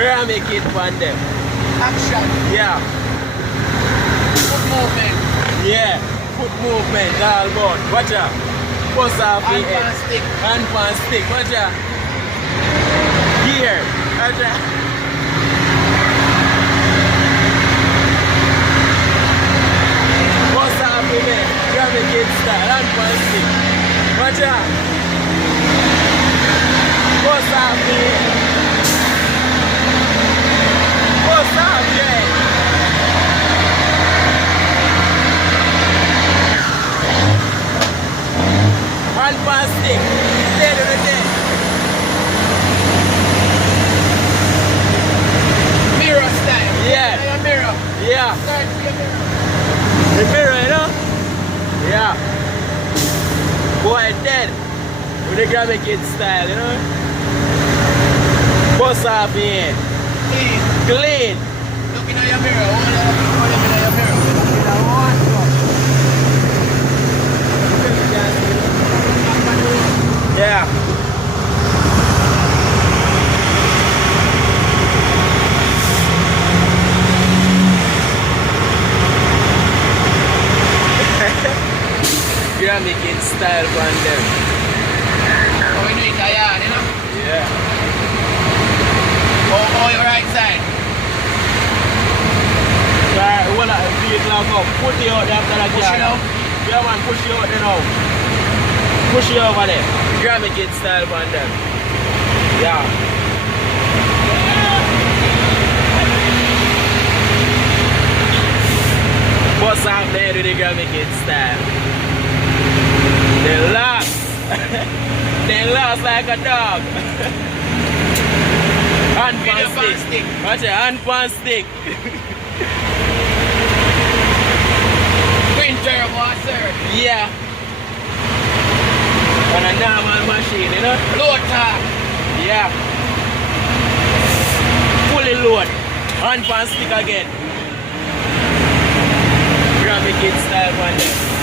Ceramic it on them. Action. Yeah. Foot movement. Yeah. Foot movement all about. Watch out. Bust off the Hand head. pan stick. Hand pan stick. Watch out. Gear. Watch out. Bust off the head. Ceramic it style. Hand pan stick. Watch out. Bust off the head. Bust off, yeah. Hand pan stick. Dead on the dead. Mirror style. Yeah. Your mirror. Yeah. Start with your mirror. The mirror, you know? Yeah. Boy dead. With the Grammy Kid style, you know? Bust off the head. Clean. Clean. Looking at your mirror. Hold them in your mirror. Yeah. Grammy Kid style on them. How we do it, yard, you know? Yeah. Oh, your right side. Right, when I do it now, go put it out there after that. Push it out. Yeah, man, push it out there now. Push it over there. Grammy Kid style on them. Yeah. Bust off there with the Grammy Kid style. They lost. They lost like a dog. Hand pan stick. Watch it, hand pan stick. Green turbo, sir. Yeah. On a normal machine, you know? Low top. Yeah. Fully load. Hand pan stick again. Grammy Kid style one there.